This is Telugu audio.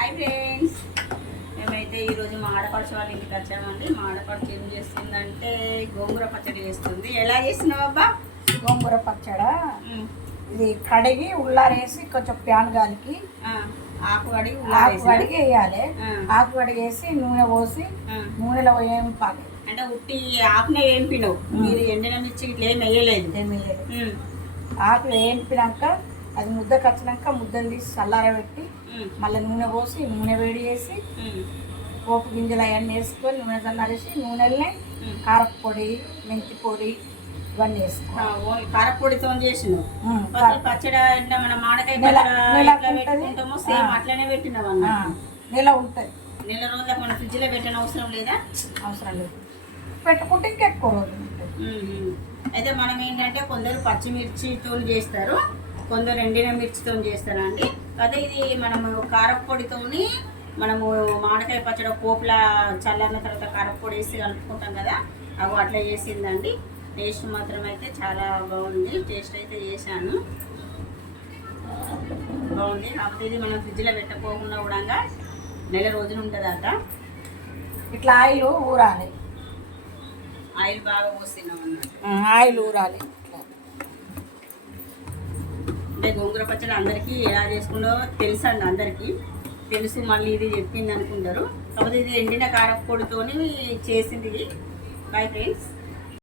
హాయ్ ఫ్రెండ్స్, మేమైతే ఈరోజు మా ఆడపడుచు వాళ్ళ ఇంటికి వచ్చామండి. మా ఆడపడుచు ఏం చేస్తుందంటే గోంగూర పచ్చడి చేస్తుంది. ఎలా చేస్తున్నావు అబ్బా? గోంగూర పచ్చడ ఇది కడిగి ఉల్లారేసి కొంచెం ప్యాన్ గాలికి ఆకు కడిగి వేయాలి. ఆకు కడిగేసి నూనె పోసి నూనెలో వేంపాలి. అంటే ఉట్టి ఆకునే వేంపినవు, మీరు ఎండిన మిర్చి ఇట్లా ఏం వేయలేదు. ఆకు వేంపినాక అది ముద్దకు వచ్చినాక ముద్దలు తీసి చల్లారబెట్టి మళ్ళీ నూనె పోసి నూనె వేడి చేసి పోపు గింజలు అవన్నీ వేసుకొని నూనె చల్లారేసి నూనెలనే కారపొడి మెంతి పొడి ఇవన్నీ వేసుకోవాలి. కారపొడితో చేసినావు పచ్చడి. ఇట్లా మన మాడకాయ పెట్టుకుంటామో సేమ్ అట్లనే పెట్టినావు అన్న. నెల ఉంటుంది. నెల రోజులకు మన ఫ్రిడ్జ్లో పెట్టిన అవసరం లేదా? అవసరం లేదు, పెట్టుకుంటే ఇంకెక్కువ రోజులు ఉంటుంది. అయితే మనం ఏంటంటే కొందరు పచ్చిమిర్చితో చేస్తారు, కొందరు ఎండిన మిర్చితో చేస్తారు అండి. అదే ఇది మనము కారపొడితోని మనము మామిడికాయ పచ్చడి పోపులా చల్లారిన తర్వాత కారపొడి వేసి కలుపుకుంటాం కదా, అవి అట్లా చేసిందండి. టేస్ట్ మాత్రం అయితే చాలా బాగుంది. టేస్ట్ అయితే చేశాను, బాగుంది. కాకపోతే ఇది మనం ఫ్రిడ్జ్లో పెట్టకపోకుండా కూడా నెల రోజులు ఉంటుందట. ఇట్లా ఆయిల్ ఊరాలి, ఆయిల్ బాగా పోస్తున్నాం అన్నట్టు. ఆయిల్ ఊరాలి. అంటే గోంగూర పచ్చడి అందరికీ ఎలా చేసుకుందో తెలుసు అండి, అందరికీ తెలుసు. మళ్ళీ ఇది చెప్పింది అనుకుంటారు. కాకపోతే ఇది ఎండిన కారపొడితోని చేసింది. Bye friends.